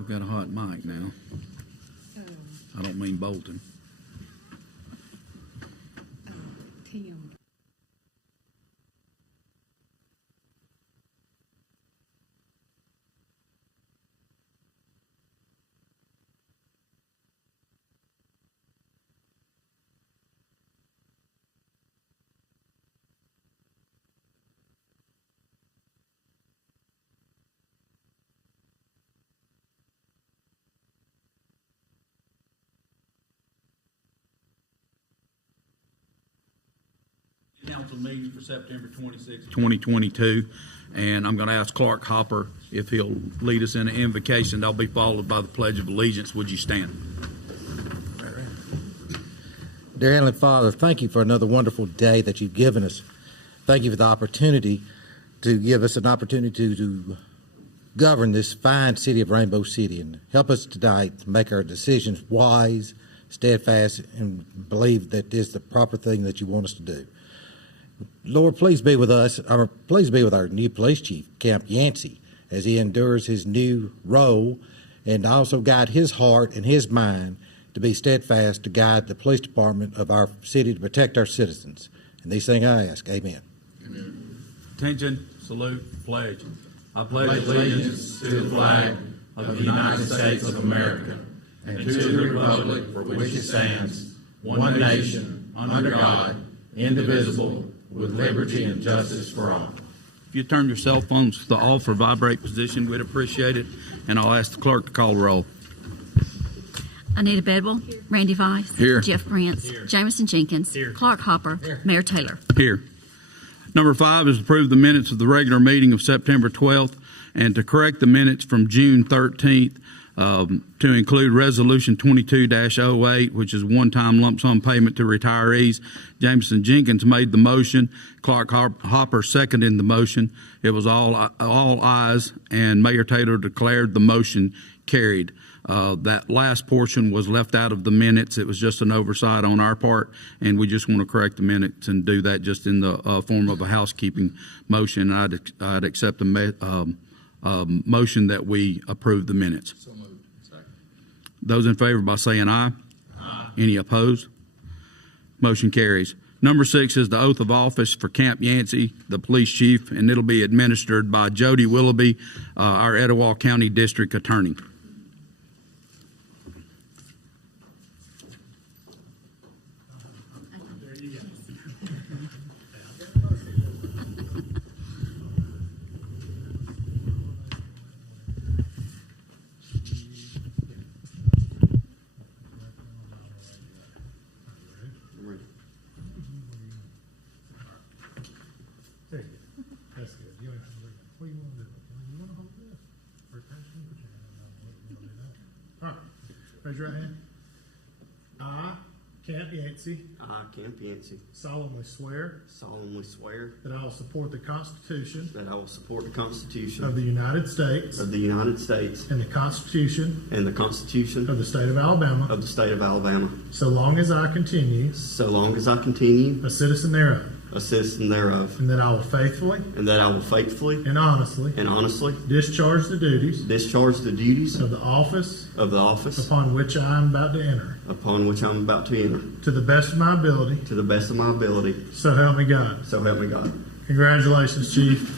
we've got a hot mic now. I don't mean Bolton. Tim. Council meeting for September 26, 2022, and I'm going to ask Clark Hopper if he'll lead us in an invocation. That'll be followed by the Pledge of Allegiance. Would you stand? Dear Heavenly Father, thank you for another wonderful day that you've given us. Thank you for the opportunity to give us an opportunity to govern this fine city of Rainbow City, and help us tonight to make our decisions wise, steadfast, and believe that this is the proper thing that you want us to do. Lord, please be with us, or please be with our new police chief, Camp Yancey, as he endures his new role, and also guide his heart and his mind to be steadfast to guide the police department of our city to protect our citizens. And these things I ask. Amen. Amen. Attention, salute, pledge. I pledge allegiance to the flag of the United States of America and to the republic for which it stands, one nation, under God, indivisible, with liberty and justice for all. If you turn your cell phones to the off or vibrate position, we'd appreciate it. And I'll ask the clerk to call the roll. Anita Bedwell. Here. Randy Weiss. Here. Jeff Prince. Here. Jamison Jenkins. Here. Clark Hopper. Here. Mayor Taylor. Here. Number 5 is to approve the minutes of the regular meeting of September 12th and to correct the minutes from June 13th to include Resolution 22-08, which is one-time lump sum payment to retirees. Jamison Jenkins made the motion. Clark Hopper seconded the motion. It was all ayes, and Mayor Taylor declared the motion carried. That last portion was left out of the minutes. It was just an oversight on our part, and we just want to correct the minutes and do that just in the form of a housekeeping motion. I'd accept the motion that we approve the minutes. So moved. Second. Those in favor by saying aye. Aye. Any opposed? Motion carries. Number 6 is the oath of office for Camp Yancey, the police chief, and it'll be administered by Jody Willoughby, our Etowah County District Attorney. There you go. That's good. You ain't gonna what do you want to do? You want to hold this? Or touch me? Put your hand on it. You want to do that? All right. Raise your right hand. I, Camp Yancey, I, Camp Yancey, solemnly swear that I will support the Constitution I will support the Constitution of the United States of the United States and the Constitution and the Constitution of the State of Alabama, of the State of Alabama, so long as I continue so long as I continue a citizen thereof, a citizen thereof, and that I will faithfully and that I will faithfully and honestly discharge the duties of the office upon which I am about to enter, I'm about to enter, to the best of my ability, to the best of my ability, so help me God. so help me God. Congratulations, Chief.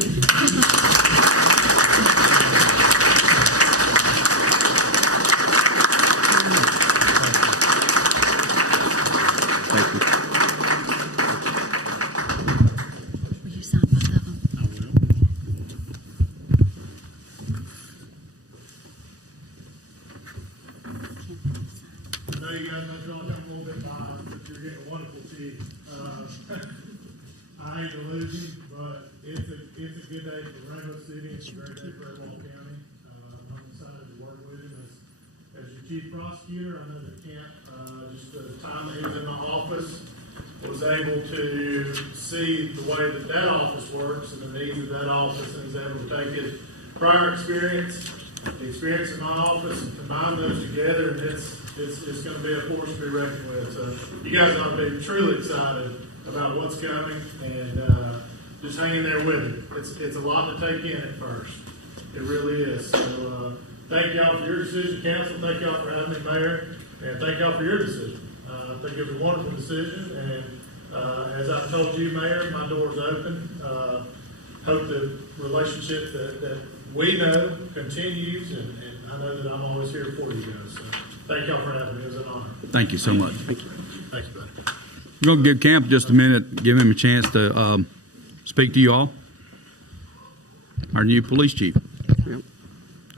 Thank you. Will you sign both of them? I know you guys might feel like I'm a little bit biased, but you're getting a wonderful chief. I hate to lose you, but it's a good day for Rainbow City. It's a great day for Etowah County. I'm excited to work with him as your chief prosecutor. I know that Camp, just the time that he was in the office, was able to see the way that that office works and the needs of that office, and he's able to take his prior experience, the experience in my office, and combine those together, and it's going to be a force to be reckoned with. So you guys ought to be truly excited about what's coming, and just hang in there with it. It's a lot to take in at first. It really is. So thank y'all for your decision, council. Thank y'all for having me, Mayor, and thank y'all for your decision. I think it was a wonderful decision, and as I've told you, Mayor, my door's open. Hope the relationship that we know continues, and I know that I'm always here for you guys. So thank y'all for having me. It was an honor. Thank you so much. Thank you, buddy. We're going to give Camp just a minute, give him a chance to speak to you all. Our new police chief.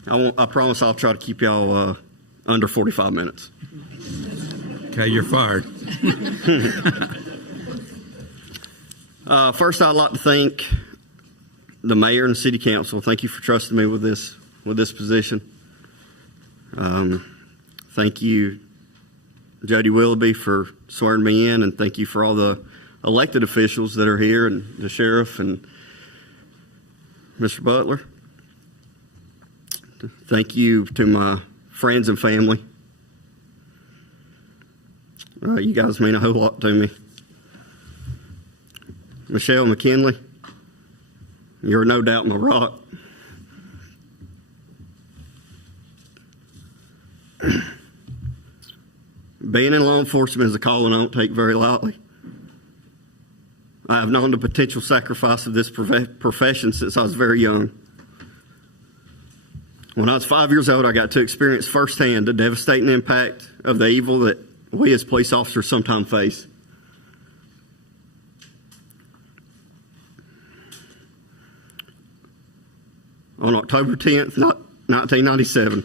I promise I'll try to keep y'all under 45 minutes. Okay, you're fired. First, I'd like to thank the mayor and the city council. Thank you for trusting me with this position. Thank you, Jody Willoughby, for swearing me in, and thank you for all the elected officials that are here, and the sheriff and Mr. Butler. Thank you to my friends and family. You guys mean a whole lot to me. Michelle McKinley, you're no doubt my rock. Being in law enforcement is a calling I don't take very lightly. I have known the potential sacrifice of this profession since I was very young. When I was 5 years old, I got to experience firsthand the devastating impact of the evil that we as police officers sometimes face. On October 10th, 1997,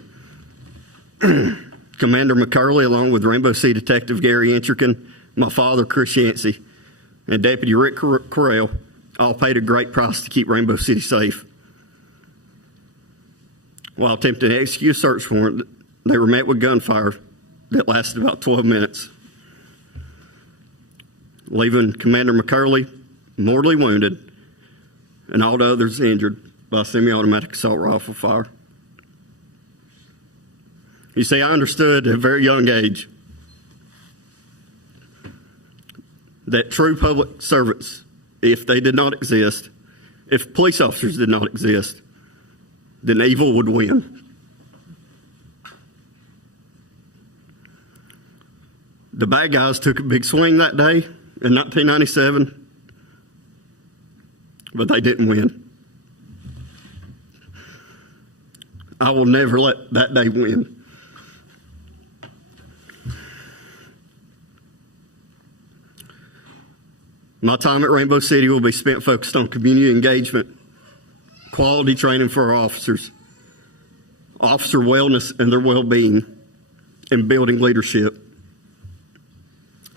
Commander McCurley, along with Rainbow City Detective Gary Entrican, my father, Chris Yancey, and Deputy Rick Correll all paid a great price to keep Rainbow City safe. While attempting to execute a search warrant, they were met with gunfire that lasted about 12 minutes, leaving Commander McCurley mortally wounded and all the others injured by semi-automatic assault rifle fire. You see, I understood at a very young age that true public servants, if they did not exist, if police officers did not exist, then evil would win. The bad guys took a big swing that day in 1997, but they didn't win. I will never let that day win. My time at Rainbow City will be spent focused on community engagement, quality training for our officers, officer wellness and their well-being, and building leadership.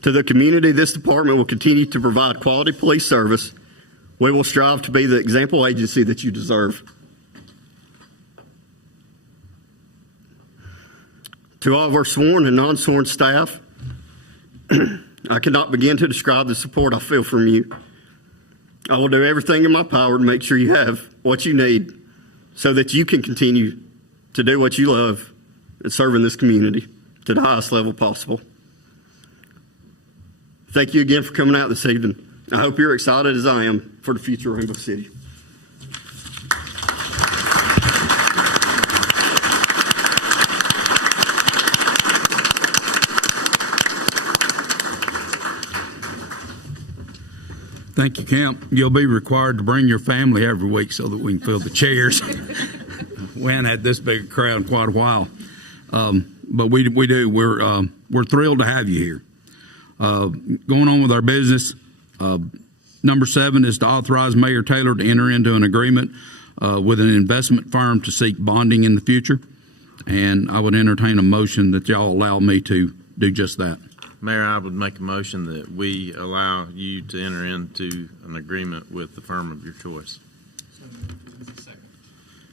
To the community, this department will continue to provide quality police service. We will strive to be the example agency that you deserve. To all of our sworn and non-sworn staff, I cannot begin to describe the support I feel from you. I will do everything in my power to make sure you have what you need so that you can continue to do what you love and serve in this community to the highest level possible. Thank you again for coming out this evening. I hope you're excited as I am for the future of Rainbow City. Thank you, Camp. You'll be required to bring your family every week so that we can fill the chairs. We haven't had this big a crowd in quite a while, but we do. We're thrilled to have you here. Going on with our business, number 7 is to authorize Mayor Taylor to enter into an agreement with an investment firm to seek bonding in the future, and I would entertain a motion that y'all allow me to do just that. Mayor, I would make a motion that we allow you to enter into an agreement with the firm of your choice.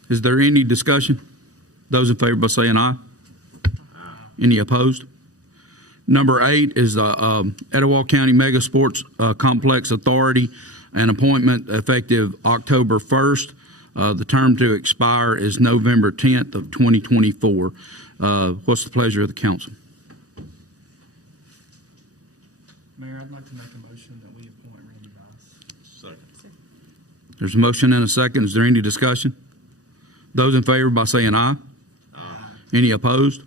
Is there any discussion? Those in favor by saying aye. Any opposed? Number 8 is the Etowah County Mega Sports Complex Authority, an appointment effective October 1st. The term to expire is November 10th of 2024. What's the pleasure of the council? Mayor, I'd like to make a motion that we appoint Randy Bice. Second. There's a motion and a second. Is there any discussion? Those in favor by saying aye. Aye. Any opposed?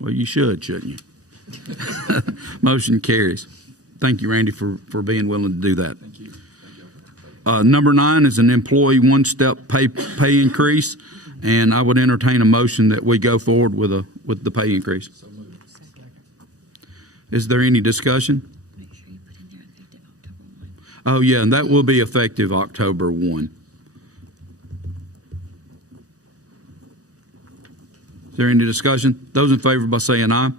Well, you should, shouldn't you? Motion carries. Thank you, Randy, for being willing to do that. Thank you. Number 9 is an employee one-step pay increase, and I would entertain a motion that we go forward with the pay increase. Is there any discussion? Make sure you put in there effective October 1. Oh, yeah, and that will be effective October 1. Is there any discussion? Those in favor by saying aye.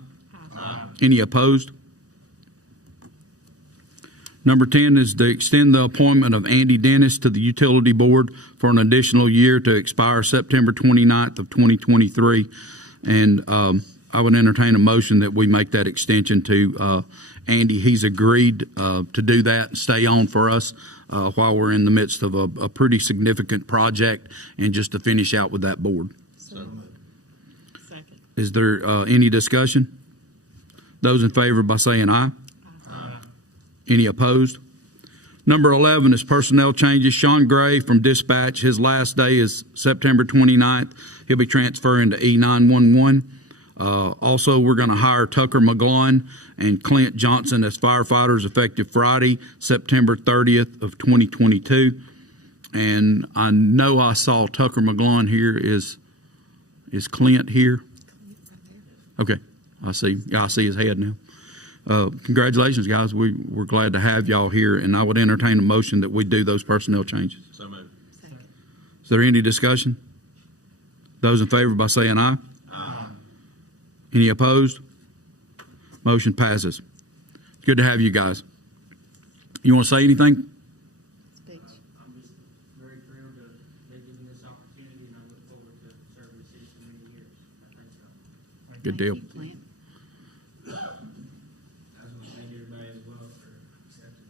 Aye. Any opposed? Number 10 is to extend the appointment of Andy Dennis to the Utility Board for an additional year to expire September 29th of 2023. And I would entertain a motion that we make that extension to Andy. He's agreed to do that and stay on for us while we're in the midst of a pretty significant project and just to finish out with that board. Is there any discussion? Those in favor by saying aye. Any opposed? Number 11 is personnel changes. Sean Gray from dispatch, his last day is September 29th. He'll be transferring to E911. Also, we're going to hire Tucker McGlone and Clint Johnson as firefighters effective Friday, September 30th of 2022. And I know I saw Tucker McGlone here. Is Clint here? Okay, I see. Yeah, I see his head now. Congratulations, guys. We're glad to have y'all here, and I would entertain a motion that we do those personnel changes. So moved. Is there any discussion? Those in favor by saying aye. Aye. Any opposed? Motion passes. It's good to have you guys. You want to say anything? I'm just very thrilled to be given this opportunity, and I look forward to serving the city for many years. I thank y'all. Good deal. Thank you, Clint. I just want to thank everybody as well for accepting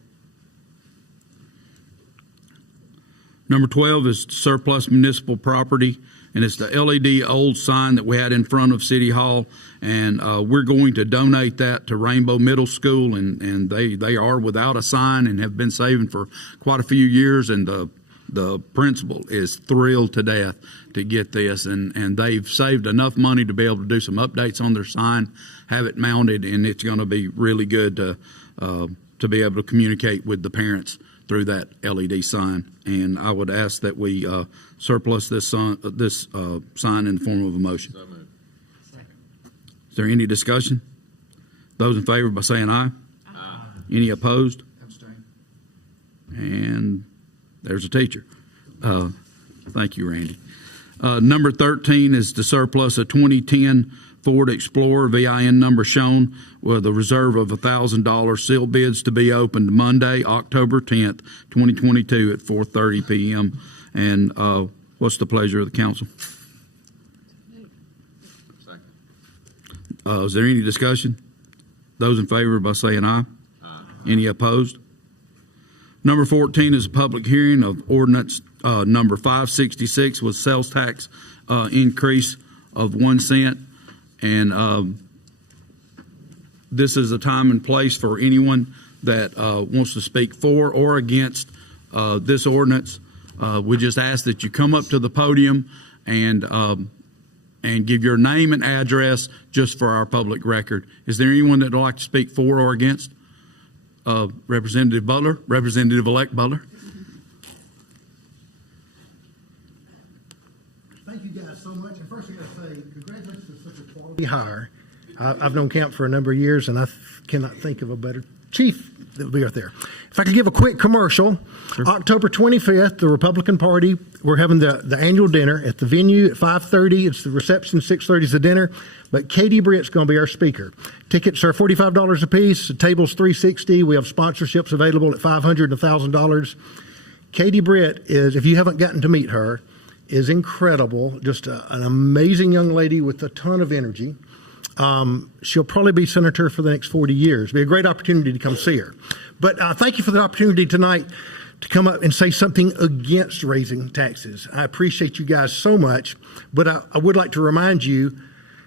it. Number 12 is surplus municipal property, and it's the LED old sign that we had in front of City Hall, and we're going to donate that to Rainbow Middle School, and they are without a sign and have been saving for quite a few years, and the principal is thrilled to death to get this, and they've saved enough money to be able to do some updates on their sign, have it mounted, and it's going to be really good to be able to communicate with the parents through that LED sign. And I would ask that we surplus this sign in the form of a motion. So moved. Is there any discussion? Those in favor by saying aye. Aye. Any opposed? Abstain. And there's a teacher. Thank you, Randy. Number 13 is to surplus a 2010 Ford Explorer, VIN number shown, with a reserve of $1,000. Sealed bids to be opened Monday, October 10th, 2022 at 4:30 p.m. And what's the pleasure of the council? Second. Is there any discussion? Those in favor by saying aye. Aye. Any opposed? Number 14 is a public hearing of ordinance number 566 with sales tax increase of 1 cent. And this is a time and place for anyone that wants to speak for or against this ordinance. We just ask that you come up to the podium and give your name and address just for our public record. Is there anyone that would like to speak for or against? Representative Butler, Representative-elect Butler. Thank you guys so much. And first, I got to say, congratulations to such a quality hire. I've known Camp for a number of years, and I cannot think of a better chief that will be out there. If I could give a quick commercial, sure. October 25th, the Republican Party, we're having the annual dinner at the venue at 5:30. It's the reception, 6:30 is the dinner. But Katie Britt's going to be our speaker. Tickets are $45 a piece. The table's $360. We have sponsorships available at $500 and $1,000. Katie Britt is, if you haven't gotten to meet her, is incredible. Just an amazing young lady with a ton of energy. She'll probably be senator for the next 40 years. It'll be a great opportunity to come see her. But thank you for the opportunity tonight to come up and say something against raising taxes. I appreciate you guys so much. But I would like to remind you,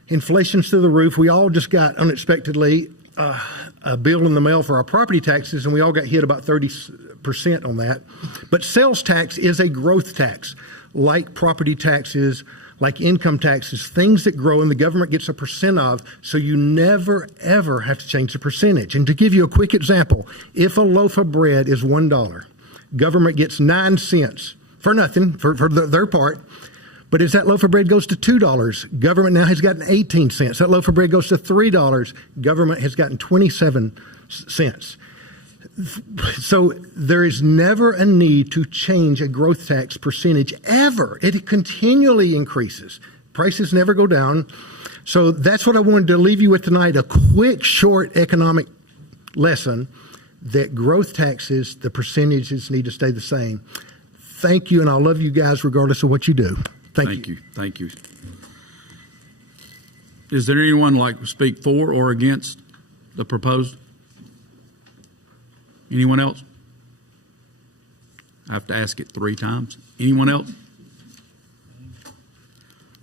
inflation's through the roof. We all just got unexpectedly a bill in the mail for our property taxes, and we all got hit about 30% on that. But sales tax is a growth tax, like property taxes, like income taxes, things that grow and the government gets a percent of, so you never, ever have to change the percentage. And to give you a quick example, if a loaf of bread is $1, government gets 9 cents for nothing, for their part. But as that loaf of bread goes to $2, government now has gotten 18 cents. That loaf of bread goes to $3, government has gotten 27 cents. So there is never a need to change a growth tax percentage ever. It continually increases. Prices never go down. So that's what I wanted to leave you with tonight, a quick, short economic lesson that growth taxes, the percentages need to stay the same. Thank you, and I love you guys regardless of what you do. Thank you. Thank you. Is there anyone like to speak for or against the proposed? Anyone else? I have to ask it 3 times. Anyone else?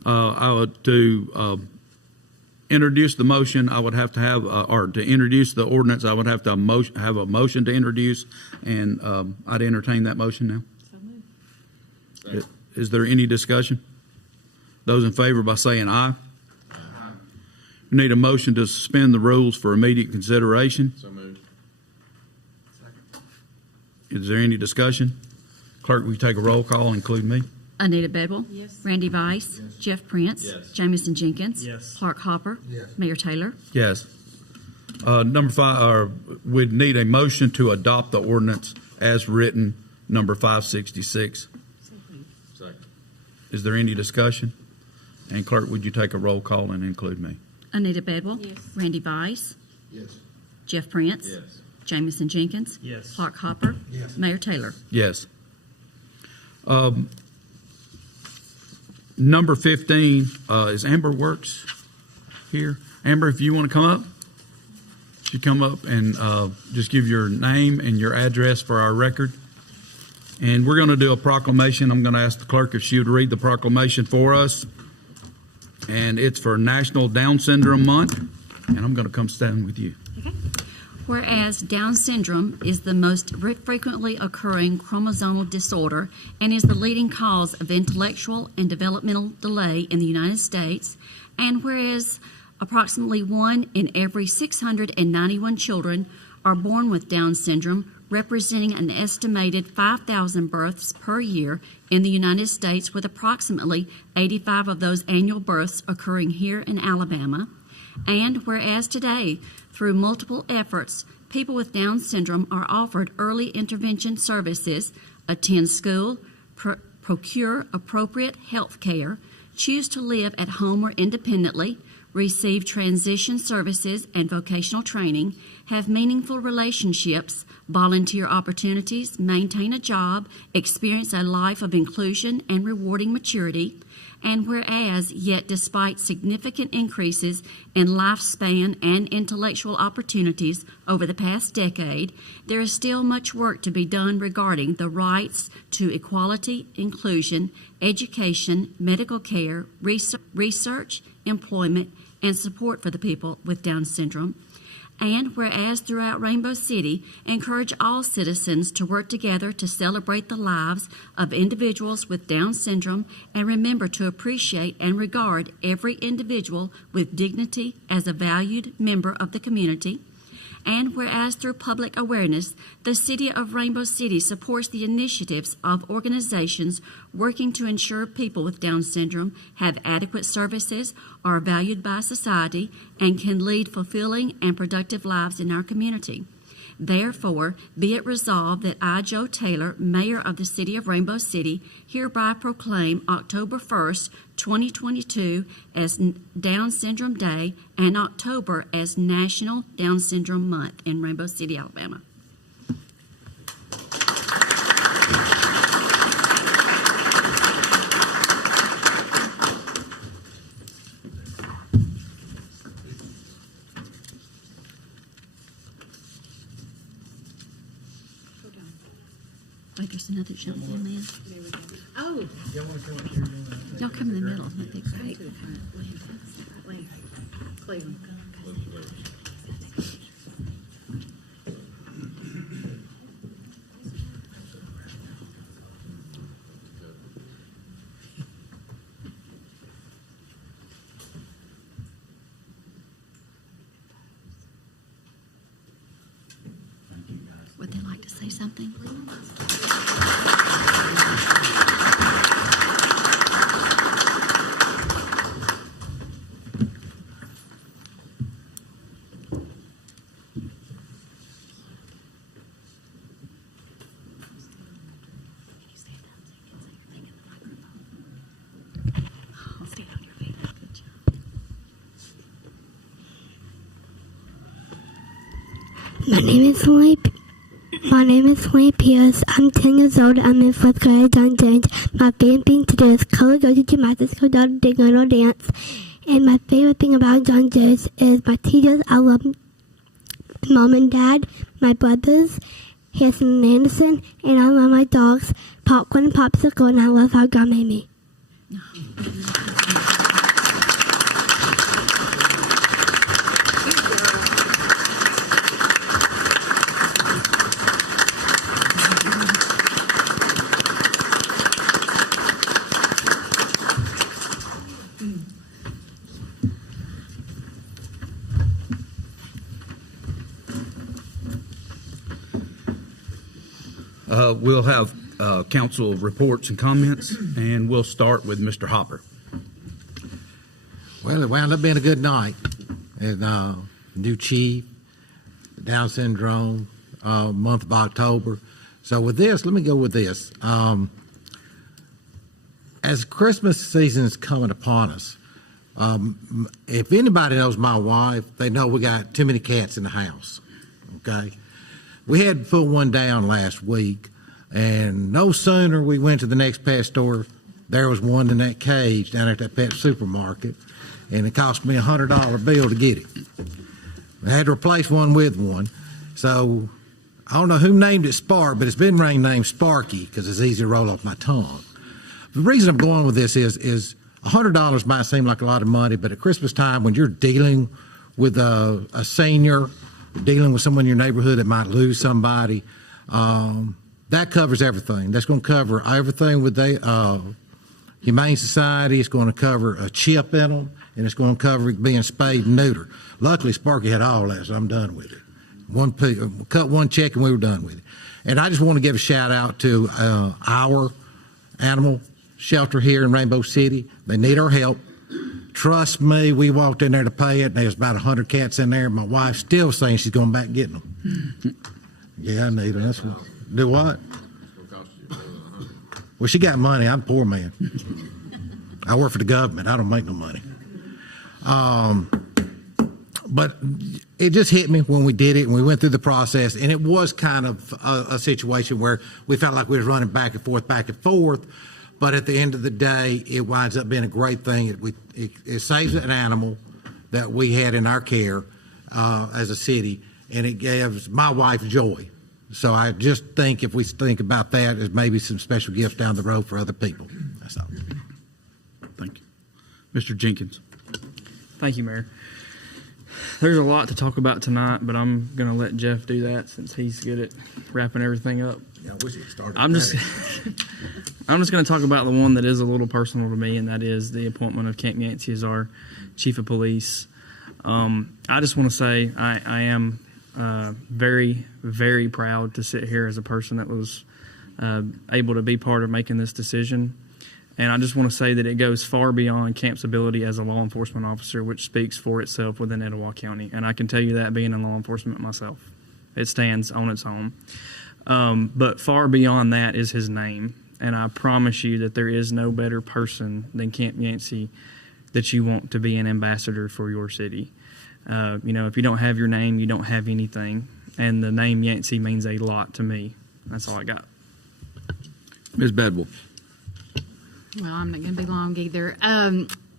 I would introduce the motion. I would have to have, or to introduce the ordinance, I would have to have a motion to introduce, and I'd entertain that motion now. Is there any discussion? Those in favor by saying aye. Aye. We need a motion to suspend the rules for immediate consideration. So moved. Is there any discussion? Clerk, will you take a roll call, include me? Anita Bedwell. Yes. Randy Vice. Yes. Jeff Prince. Yes. Jamison Jenkins. Yes. Clark Hopper. Yes. Mayor Taylor. Yes. Number 5, we'd need a motion to adopt the ordinance as written, number 566. Second. Is there any discussion? And clerk, would you take a roll call and include me? Anita Bedwell. Yes. Randy Vice. Yes. Jeff Prince. Yes. Jamison Jenkins. Yes. Clark Hopper. Yes. Mayor Taylor. Yes. Number 15 is Amber Works here. Amber, if you want to come up, you come up and just give your name and your address for our record. And we're going to do a proclamation. I'm going to ask the clerk if she would read the proclamation for us. And it's for National Down Syndrome Month. And I'm going to come stand with you. Okay. Whereas Down syndrome is the most frequently occurring chromosomal disorder and is the leading cause of intellectual and developmental delay in the United States, and whereas approximately 1 in every 691 children are born with Down syndrome, representing an estimated 5,000 births per year in the United States, with approximately 85 of those annual births occurring here in Alabama. And whereas today, through multiple efforts, people with Down syndrome are offered early intervention services, attend school, procure appropriate health care, choose to live at home or independently, receive transition services and vocational training, have meaningful relationships, volunteer opportunities, maintain a job, experience a life of inclusion and rewarding maturity. And whereas, yet despite significant increases in lifespan and intellectual opportunities over the past decade, there is still much work to be done regarding the rights to equality, inclusion, education, medical care, research, employment, and support for the people with Down syndrome. And whereas throughout Rainbow City, encourage all citizens to work together to celebrate the lives of individuals with Down syndrome and remember to appreciate and regard every individual with dignity as a valued member of the community. And whereas through public awareness, the City of Rainbow City supports the initiatives of organizations working to ensure people with Down syndrome have adequate services, are valued by society, and can lead fulfilling and productive lives in our community. Therefore, be it resolved that I, Joe Taylor, Mayor of the City of Rainbow City, hereby proclaim October 1st, 2022 as Down Syndrome Day and October as National Down Syndrome Month in Rainbow City, Alabama. Wait, there's another gentleman, man. Oh. Y'all come in the middle. That'd be great. Cleveland. Would they like to say something? My name is Lee Pierce. I'm 10 years old. I'm in 4th grade at John James. My favorite thing to do is color, go to gymnastics, go down to dinner, or dance. And my favorite thing about John James is my teachers. I love Mom and Dad, my brothers, Harrison and Anderson, and I love my dogs, Popcorn and Popsicle, and I love how God made me. We'll have council reports and comments, and we'll start with Mr. Hopper. Well, it wound up being a good night. And new chief, Down syndrome, month of October. So with this, let me go with this. As Christmas season is coming upon us, if anybody knows my wife, they know we got too many cats in the house. Okay, we had to put one down last week, and no sooner we went to the next pet store, there was one in that cage down at that pet supermarket, and it cost me $100 bill to get it. I had to replace one with one. So I don't know who named it Spark, but it's been named Sparky because it's easy to roll off my tongue. The reason I'm going with this is $100 might seem like a lot of money, but at Christmas time, when you're dealing with a senior, dealing with someone in your neighborhood that might lose somebody, that covers everything. That's going to cover everything with the Humane Society. It's going to cover a chip in them, and it's going to cover being spayed and neutered. Luckily, Sparky had all that, so I'm done with it. Cut one check, and we were done with it. And I just want to give a shout out to our animal shelter here in Rainbow City. They need our help. Trust me, we walked in there to pay it, and there's about 100 cats in there. My wife's still saying she's going back and getting them. Yeah, I need them. That's what. Do what? Well, she got money. I'm a poor man. I work for the government. I don't make no money. But it just hit me when we did it and we went through the process, and it was kind of a situation where we felt like we were running back and forth. But at the end of the day, it winds up being a great thing. It saves an animal that we had in our care as a city, and it gives my wife joy. So I just think if we think about that as maybe some special gifts down the road for other people. That's all. Thank you. Mr. Jenkins. Thank you, Mayor. There's a lot to talk about tonight, but I'm going to let Jeff do that since he's good at wrapping everything up. Yeah, I wish it started. I'm just going to talk about the one that is a little personal to me, and that is the appointment of Camp Yancey as our chief of police. I just want to say I am very, very proud to sit here as a person that was able to be part of making this decision. And I just want to say that it goes far beyond Camp's ability as a law enforcement officer, which speaks for itself within Etowah County. And I can tell you that being in law enforcement myself. It stands on its own. But far beyond that is his name. And I promise you that there is no better person than Camp Yancey that you want to be an ambassador for your city. If you don't have your name, you don't have anything. And the name Yancey means a lot to me. That's all I got. Ms. Bedwell. Well, I'm not going to be long either.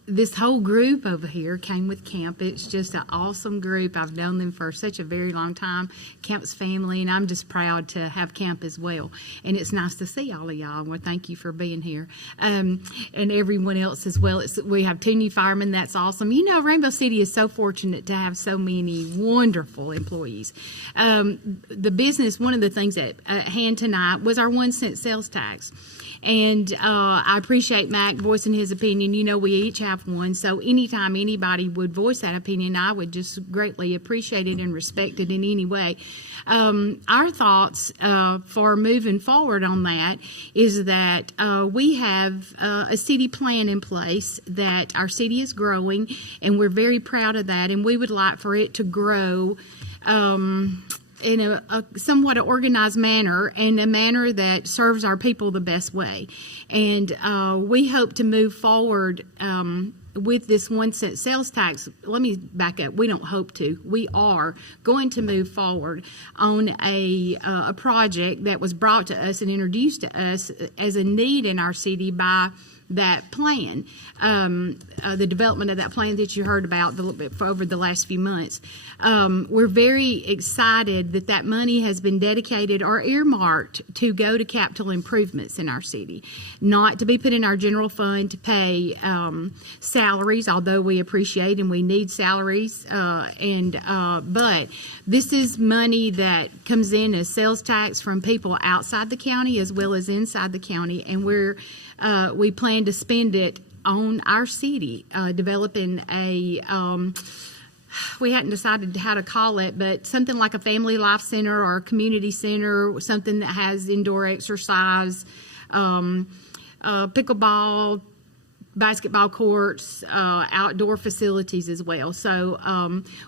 This whole group over here came with Camp. It's just an awesome group. I've known them for such a very long time. Camp's family, and I'm just proud to have Camp as well. And it's nice to see all of y'all. Well, thank you for being here. And everyone else as well. We have 2 new firemen. That's awesome. Rainbow City is so fortunate to have so many wonderful employees. The business, one of the things at hand tonight was our 1-cent sales tax. And I appreciate Mac voicing his opinion. We each have have one. So anytime anybody would voice that opinion, I would just greatly appreciate it and respect it in any way. Our thoughts for moving forward on that is that we have a city plan in place, that our city is growing, and we're very proud of that, and we would like for it to grow in a somewhat organized manner, and a manner that serves our people the best way. And we hope to move forward with this 1 cent sales tax. Let me back up. We don't hope to. We are going to move forward on a project that was brought to us and introduced to us as a need in our city by that plan, the development of that plan that you heard about over the last few months. We're very excited that that money has been dedicated or earmarked to go to capital improvements in our city, not to be put in our general fund to pay salaries, although we appreciate and we need salaries. But this is money that comes in as sales tax from people outside the county as well as inside the county, and we plan to spend it on our city, developing we hadn't decided how to call it, but something like a family life center or a community center, something that has indoor exercise, pickleball, basketball courts, outdoor facilities as well. So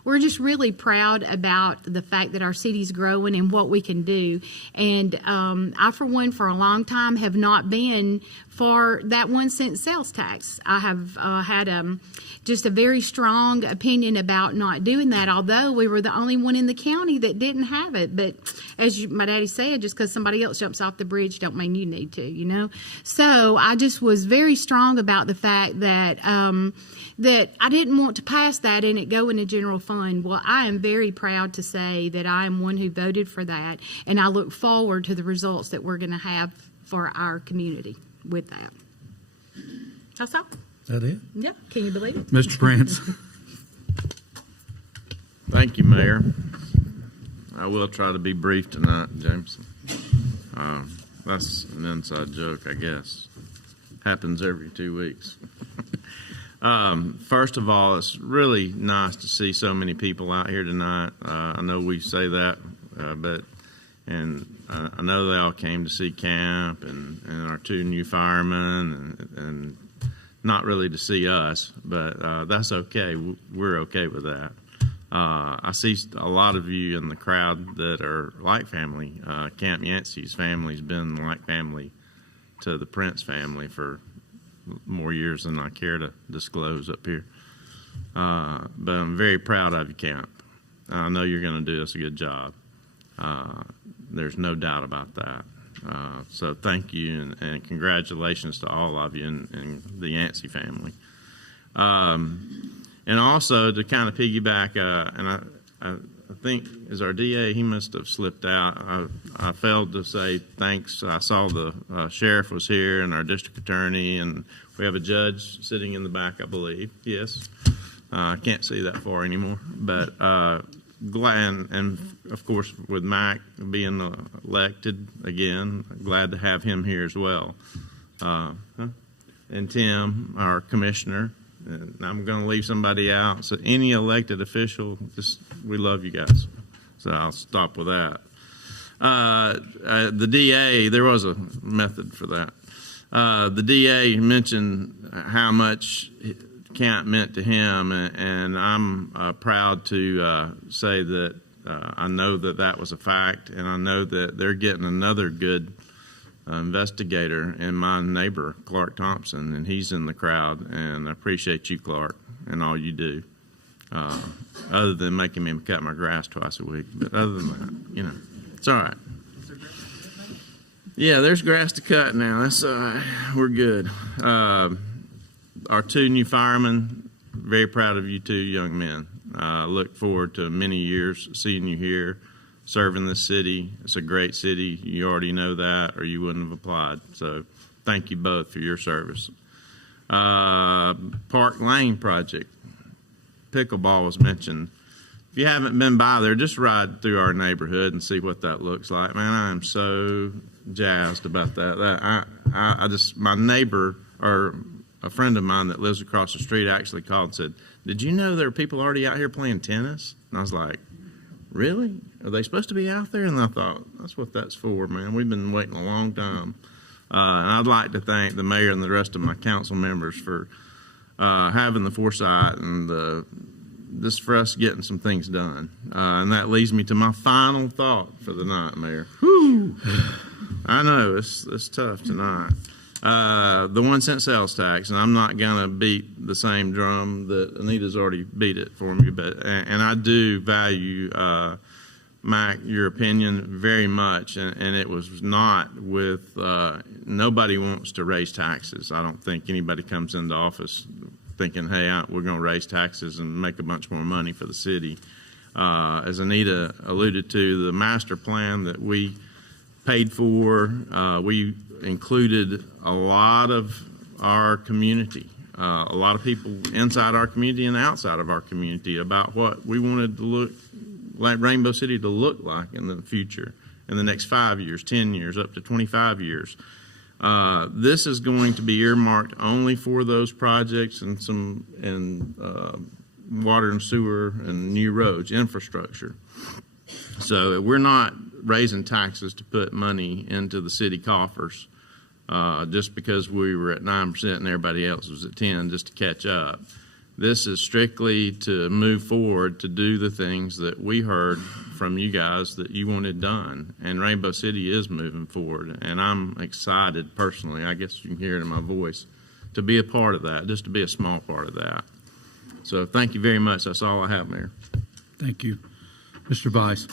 we're just really proud about the fact that our city's growing and what we can do. And I, for one, for a long time have not been for that 1 cent sales tax. I have had just a very strong opinion about not doing that, although we were the only one in the county that didn't have it. But as my daddy said, just because somebody else jumps off the bridge don't mean you need to, you know. So I just was very strong about the fact that that I didn't want to pass that and it go in the general fund. Well, I am very proud to say that I am one who voted for that, and I look forward to the results that we're going to have for our community with that. That's all. That it? Yeah. Can you believe it? Mr. Prince. Thank you, Mayor. I will try to be brief tonight, Jameson. That's an inside joke, I guess. Happens every 2 weeks. First of all, it's really nice to see so many people out here tonight. I know we say that, and I know they all came to see camp and our 2 new firemen and not really to see us, but that's okay. We're okay with that. I see a lot of you in the crowd that are like family. Camp Yancey's family's been like family to the Prince family for more years than I care to disclose up here. But I'm very proud of you, Camp. I know you're going to do us a good job. There's no doubt about that. So thank you, and congratulations to all of you and the Yancey family. And also to kind of piggyback, and I think as our DA, he must have slipped out. I failed to say thanks. I saw the sheriff was here and our district attorney, and we have a judge sitting in the back, I believe. Yes. I can't see that far anymore, but glad, and of course with Mac being elected again, glad to have him here as well. And Tim, our commissioner. And I'm going to leave somebody out. So any elected official, we love you guys. So I'll stop with that. The DA, there was a method for that. The DA mentioned how much camp meant to him, and I'm proud to say that I know that was a fact, and I know that they're getting another good investigator in my neighbor, Clark Thompson, and he's in the crowd, and I appreciate you, Clark, and all you do, other than making me cut my grass twice a week. But other than that, you know, it's all right. Yeah, there's grass to cut now. That's we're good. Our 2 new firemen, very proud of you 2 young men. Look forward to many years seeing you here, serving this city. It's a great city. You already know that, or you wouldn't have applied. So thank you both for your service. Park Lane project. Pickleball was mentioned. If you haven't been by there, just ride through our neighborhood and see what that looks like. Man, I am so jazzed about that. I just, my neighbor, or a friend of mine that lives across the street actually called and said, "Did you know there are people already out here playing tennis?" And I was like, "Really? Are they supposed to be out there?" And I thought, that's what that's for, man. We've been waiting a long time. And I'd like to thank the mayor and the rest of my council members for having the foresight and this for us getting some things done. And that leads me to my final thought for the night, Mayor. Whew. I know, it's tough tonight. The 1 cent sales tax, and I'm not going to beat the same drum that Anita's already beat it for me, and I do value, Mac, your opinion very much, and it was not with, nobody wants to raise taxes. I don't think anybody comes into office thinking, hey, we're going to raise taxes and make a bunch more money for the city. As Anita alluded to, the master plan that we paid for, we included a lot of our community, a lot of people inside our community and outside of our community about what we wanted to look like Rainbow City to look like in the future, in the next 5 years, 10 years, up to 25 years. This is going to be earmarked only for those projects and water and sewer and new roads, infrastructure. So we're not raising taxes to put money into the city coffers just because we were at 9% and everybody else was at 10% just to catch up. This is strictly to move forward to do the things that we heard from you guys that you wanted done. And Rainbow City is moving forward. And I'm excited personally, I guess you can hear it in my voice, to be a part of that, just to be a small part of that. So thank you very much. That's all I have, Mayor. Thank you. Mr. Vice.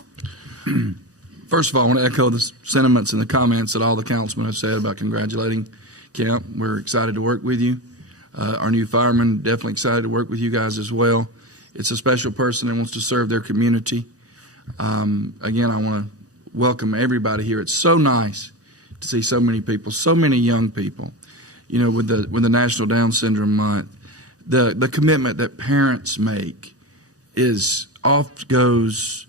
First of all, I want to echo the sentiments and the comments that all the councilmen have said about congratulating Kemp. We're excited to work with you. Our new fireman, definitely excited to work with you guys as well. It's a special person that wants to serve their community. Again, I want to welcome everybody here. It's so nice to see so many people, so many young people. You know, with the National Down Syndrome Month, the commitment that parents make is goes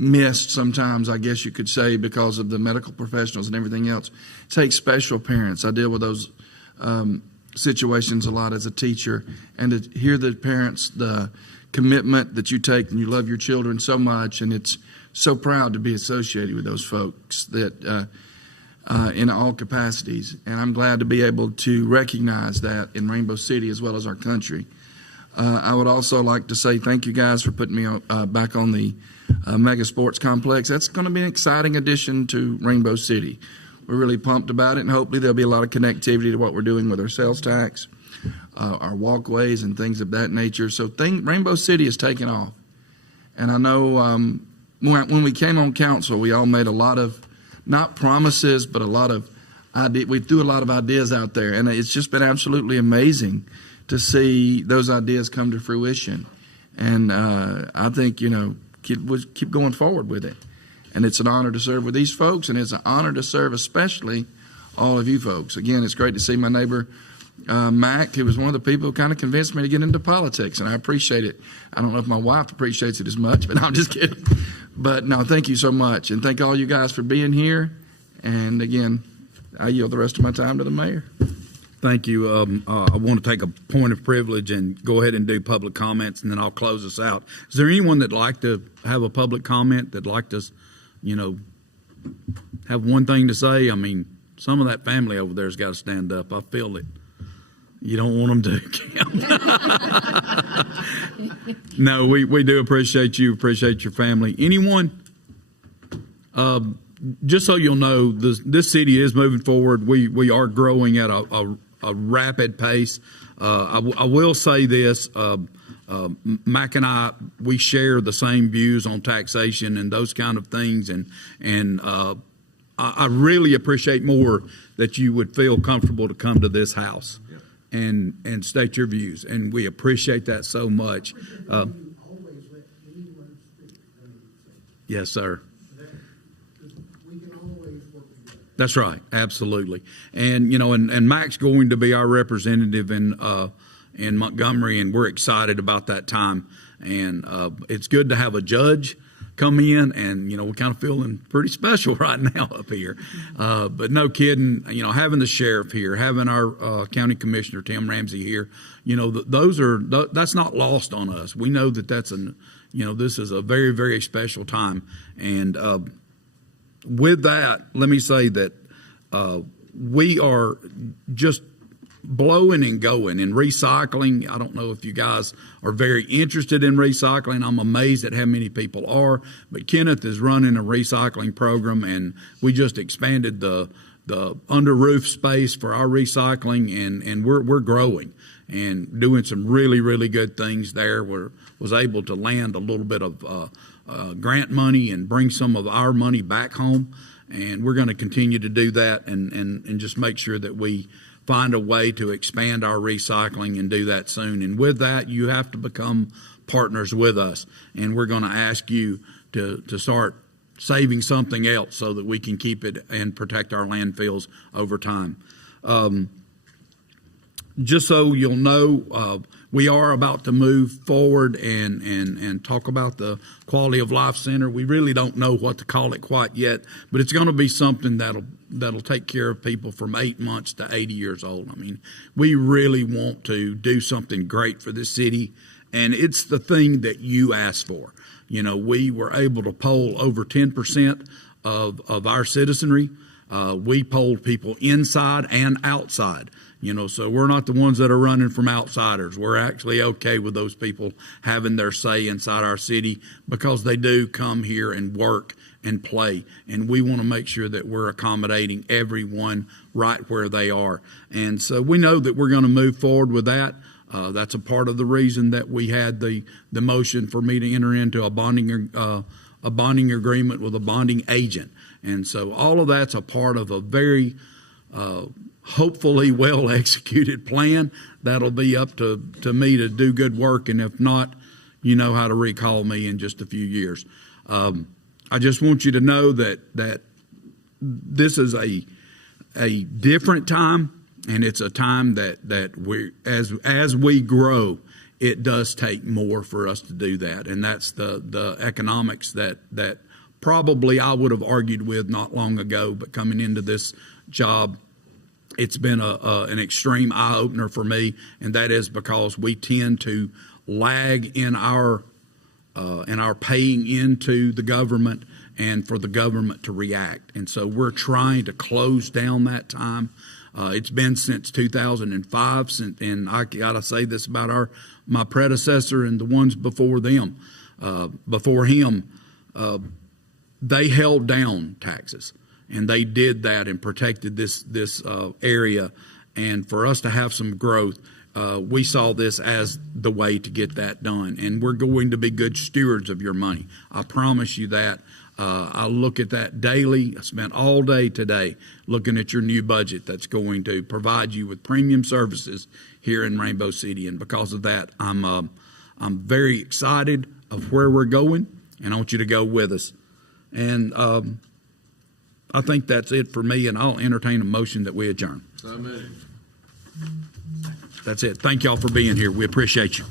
missed sometimes, I guess you could say, because of the medical professionals and everything else. It takes special parents. I deal with those situations a lot as a teacher, and to hear the parents, the commitment that you take, and you love your children so much, and it's so proud to be associated with those folks that in all capacities. And I'm glad to be able to recognize that in Rainbow City as well as our country. I would also like to say thank you guys for putting me back on the Mega Sports Complex. That's going to be an exciting addition to Rainbow City. We're really pumped about it, and hopefully there'll be a lot of connectivity to what we're doing with our sales tax, our walkways, and things of that nature. So Rainbow City is taking off. And I know when we came on council, we all made a lot of, not promises, but a lot of we threw a lot of ideas out there, and it's just been absolutely amazing to see those ideas come to fruition. And I think, keep going forward with it. And it's an honor to serve with these folks, and it's an honor to serve especially all of you folks. Again, it's great to see my neighbor, Mac, who was one of the people who kind of convinced me to get into politics, and I appreciate it. I don't know if my wife appreciates it as much, but I'm just kidding. But no, thank you so much, and thank all you guys for being here. And again, I yield the rest of my time to the mayor. Thank you. I want to take a point of privilege and go ahead and do public comments, and then I'll close us out. Is there anyone that'd like to have a public comment, that'd like to, have one thing to say? I mean, some of that family over there's got to stand up. I feel it. You don't want them to. No, we do appreciate you, appreciate your family. Anyone? Just so you'll know, this city is moving forward. We are growing at a rapid pace. I will say this, Mac and I, we share the same views on taxation and those kind of things, and I really appreciate more that you would feel comfortable to come to this house and state your views, and we appreciate that so much. Yes, sir. That's right, absolutely. And and Mac's going to be our representative in Montgomery, and we're excited about that time. And it's good to have a judge come in, and we're kind of feeling pretty special right now up here. But no kidding, having the sheriff here, having our county commissioner Tim Ramsey here, that's not lost on us. We know that this is a very, very special time. And with that, let me say that we are just blowing and going in recycling. I don't know if you guys are very interested in recycling. I'm amazed at how many people are, but Kenneth is running a recycling program, and we just expanded the under roof space for our recycling, and we're growing and doing some really, really good things there. Was able to land a little bit of grant money and bring some of our money back home, and we're going to continue to do that and just make sure that we find a way to expand our recycling and do that soon. And with that, you have to become partners with us, and we're going to ask you to start saving something else so that we can keep it and protect our landfills over time. Just so you'll know, we are about to move forward and talk about the Quality of Life Center. We really don't know what to call it quite yet, but it's going to be something that'll take care of people from 8 months to 80 years old. I mean, we really want to do something great for this city, and it's the thing that you asked for. We were able to poll over 10% of our citizenry. We polled people inside and outside. So we're not the ones that are running from outsiders. We're actually okay with those people having their say inside our city because they do come here and work and play. And we want to make sure that we're accommodating everyone right where they are. And so we know that we're going to move forward with that. That's a part of the reason that we had the motion for me to enter into a bonding agreement with a bonding agent. And so all of that's a part of a very hopefully well-executed plan. That'll be up to me to do good work, and if not, you know how to recall me in just a few years. I just want you to know that this is a different time, and it's a time that we as we grow, it does take more for us to do that, and that's the economics that probably I would have argued with not long ago, but coming into this job, it's been an extreme eye-opener for me, and that is because we tend to lag in our paying into the government and for the government to react. And so we're trying to close down that time. It's been since 2005, and I got to say this about my predecessor and the ones before him. They held down taxes. And they did that and protected this area. And for us to have some growth, we saw this as the way to get that done. And we're going to be good stewards of your money. I promise you that. I look at that daily. I spent all day today looking at your new budget that's going to provide you with premium services here in Rainbow City. And because of that, I'm very excited of where we're going, and I want you to go with us. And I think that's it for me, and I'll entertain a motion that we adjourn. So moved. That's it. Thank y'all for being here. We appreciate you.